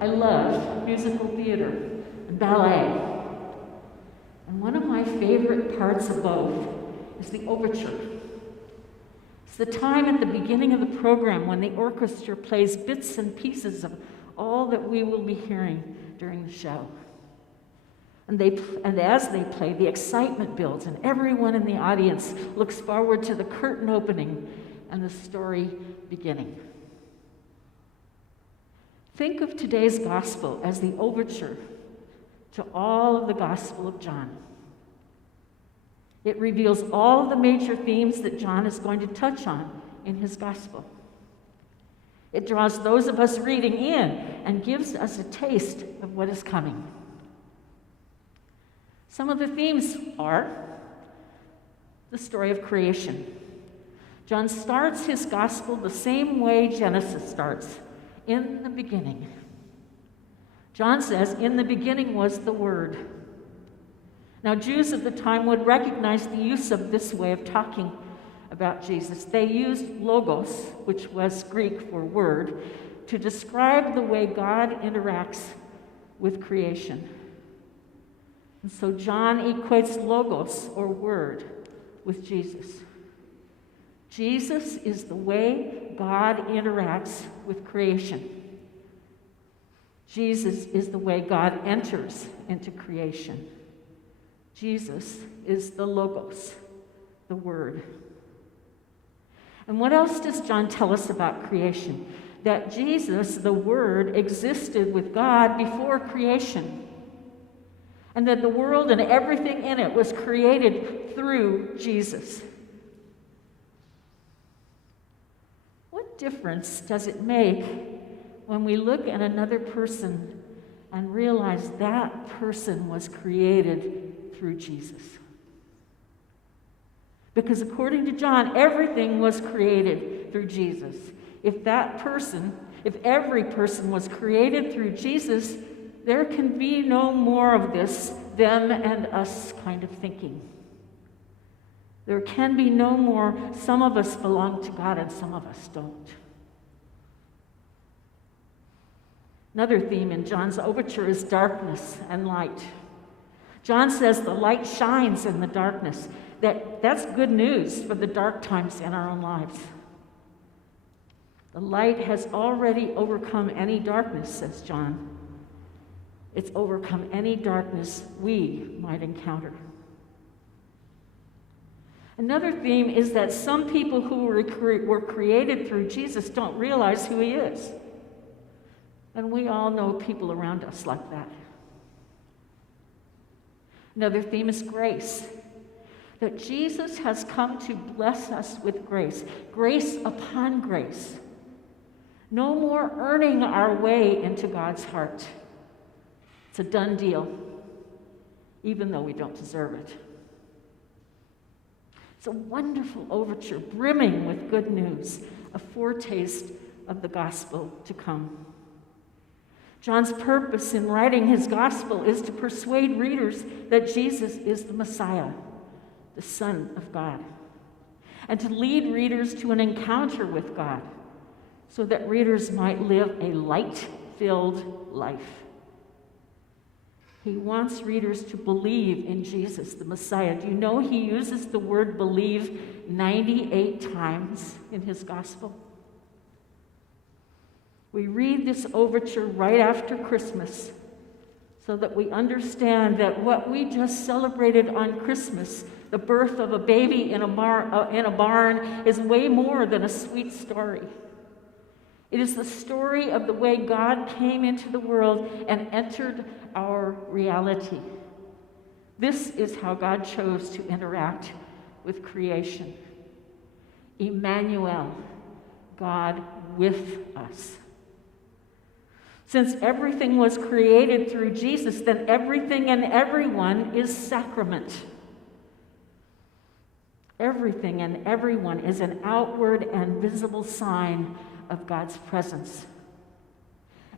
I love musical theater and ballet. And one of my favorite parts of both is the overture. It's the time at the beginning of the program when the orchestra plays bits and pieces of all that we will be hearing during the show. And as they play, the excitement builds, and everyone in the audience looks forward to the curtain opening and the story beginning. Think of today's gospel as the overture to all of the Gospel of John. It reveals all of the major themes that John is going to touch on in his gospel. It draws those of us reading in and gives us a taste of what is coming. Some of the themes are the story of creation. John starts his gospel the same way Genesis starts, in the beginning. John says, "In the beginning was the Word." Now, Jews at the time would recognize the use of this way of talking about Jesus. They used logos, which was Greek for word, to describe the way God interacts with creation. And so John equates logos, or word, with Jesus. Jesus is the way God interacts with creation. Jesus is the way God enters into creation. Jesus is the logos, the word. And what else does John tell us about creation? That Jesus, the Word, existed with God before creation. And that the world and everything in it was created through Jesus. What difference does it make when we look at another person and realize that person was created through Jesus? Because according to John, everything was created through Jesus. If every person was created through Jesus, there can be no more of this them and us kind of thinking. There can be no more, some of us belong to God and some of us don't. Another theme in John's overture is darkness and light. John says the light shines in the darkness. That's good news for the dark times in our own lives. The light has already overcome any darkness, says John. It's overcome any darkness we might encounter. Another theme is that some people who were created through Jesus don't realize who he is. And we all know people around us like that. Another theme is grace. That Jesus has come to bless us with grace. Grace upon grace. No more earning our way into God's heart. It's a done deal, even though we don't deserve it. It's a wonderful overture, brimming with good news, a foretaste of the gospel to come. John's purpose in writing his gospel is to persuade readers that Jesus is the Messiah, the Son of God, and to lead readers to an encounter with God so that readers might live a light-filled life. He wants readers to believe in Jesus, the Messiah. Do you know he uses the word believe 98 times in his gospel? We read this overture right after Christmas so that we understand that what we just celebrated on Christmas, the birth of a baby in a barn, is way more than a sweet story. It is the story of the way God came into the world and entered our reality. This is how God chose to interact with creation. Emmanuel, God with us. Since everything was created through Jesus, then everything and everyone is sacrament. Everything and everyone is an outward and visible sign of God's presence.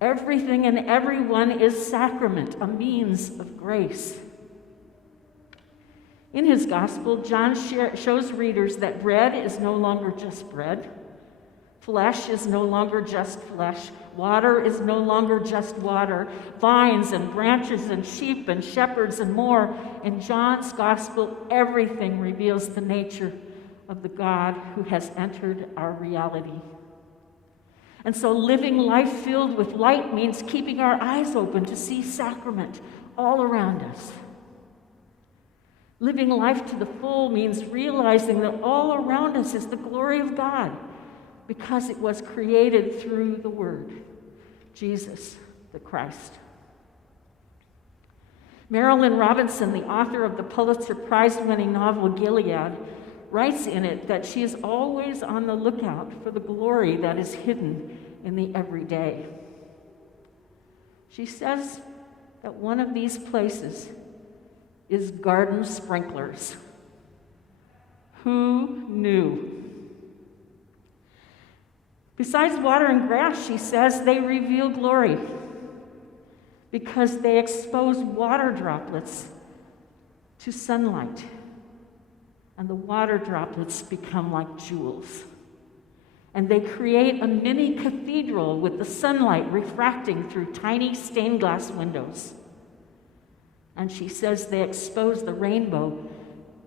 Everything and everyone is sacrament, a means of grace. In his gospel, John shows readers that bread is no longer just bread. Flesh is no longer just flesh. Water is no longer just water. Vines and branches and sheep and shepherds and more. In John's gospel, everything reveals the nature of the God who has entered our reality. And so living life filled with light means keeping our eyes open to see sacrament all around us. Living life to the full means realizing that all around us is the glory of God because it was created through the Word, Jesus, the Christ. Marilyn Robinson, the author of the Pulitzer Prize-winning novel Gilead, writes in it that she is always on the lookout for the glory that is hidden in the everyday. She says that one of these places is garden sprinklers. Who knew? Besides water and grass, she says, they reveal glory because they expose water droplets to sunlight, and the water droplets become like jewels. And they create a mini cathedral with the sunlight refracting through tiny stained glass windows. And she says they expose the rainbow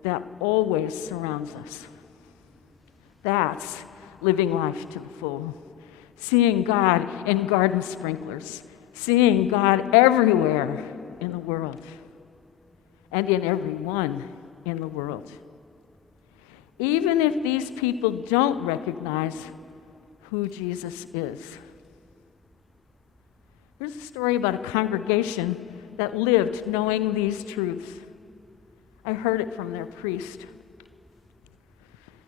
that always surrounds us. That's living life to the full. Seeing God in garden sprinklers. Seeing God everywhere in the world. And in everyone in the world. Even if these people don't recognize who Jesus is. Here's a story about a congregation that lived knowing these truths. I heard it from their priest.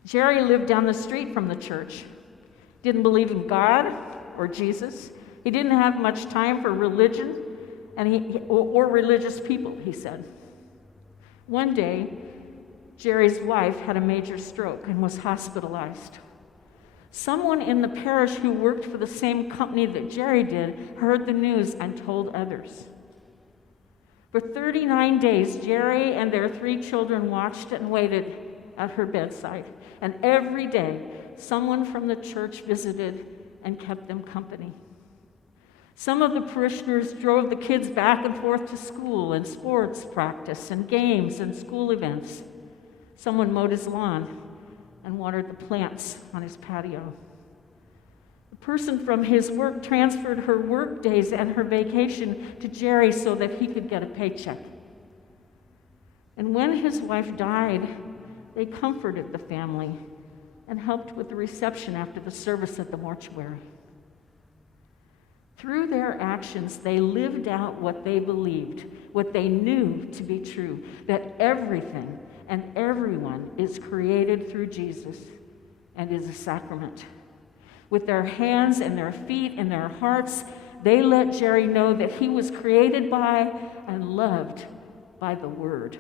Jerry lived down the street from the church. Didn't believe in God or Jesus. He didn't have much time for religion or religious people, he said. One day, Jerry's wife had a major stroke and was hospitalized. Someone in the parish who worked for the same company that Jerry did heard the news and told others. For 39 days, Jerry and their 3 children watched and waited at her bedside. And every day, someone from the church visited and kept them company. Some of the parishioners drove the kids back and forth to school and sports practice and games and school events. Someone mowed his lawn and watered the plants on his patio. The person from his work transferred her work days and her vacation to Jerry so that he could get a paycheck. And when his wife died, they comforted the family and helped with the reception after the service at the mortuary. Through their actions, they lived out what they believed, what they knew to be true, that everything and everyone is created through Jesus and is a sacrament. With their hands and their feet and their hearts, they let Jerry know that he was created by and loved by the Word.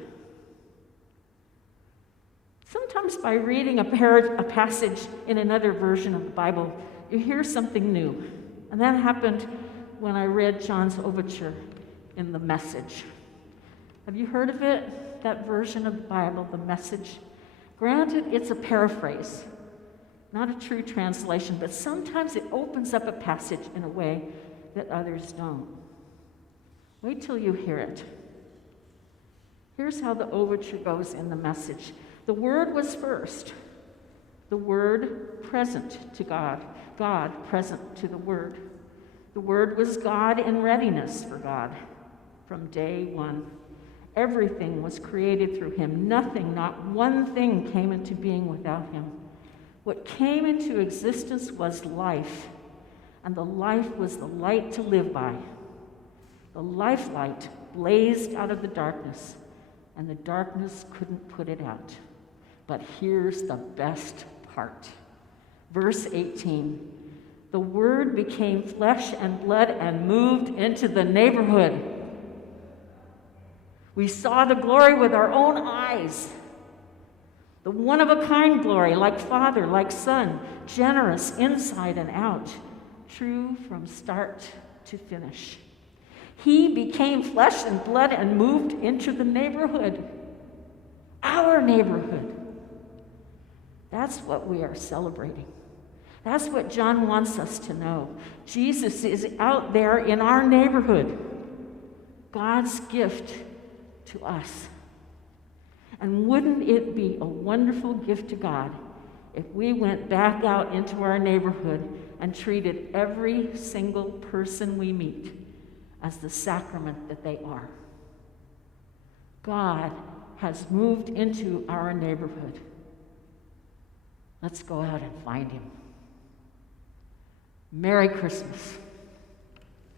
Sometimes by reading a passage in another version of the Bible, you hear something new. And that happened when I read John's Overture in the Message. Have you heard of it? That version of the Bible, the Message? Granted, it's a paraphrase, not a true translation, but sometimes it opens up a passage in a way that others don't. Wait till you hear it. Here's how the Overture goes in the Message. The Word was first. The Word present to God. God present to the Word. The Word was God in readiness for God from day one. Everything was created through him. Nothing, not one thing came into being without him. What came into existence was life, and the life was the light to live by. The life light blazed out of the darkness, and the darkness couldn't put it out. But here's the best part. Verse 18, the Word became flesh and blood and moved into the neighborhood. We saw the glory with our own eyes. The one-of-a-kind glory, like Father, like Son, generous inside and out, true from start to finish. He became flesh and blood and moved into the neighborhood, our neighborhood. That's what we are celebrating. That's what John wants us to know. Jesus is out there in our neighborhood, God's gift to us. And wouldn't it be a wonderful gift to God if we went back out into our neighborhood and treated every single person we meet as the sacrament that they are? God has moved into our neighborhood. Let's go out and find him. Merry Christmas.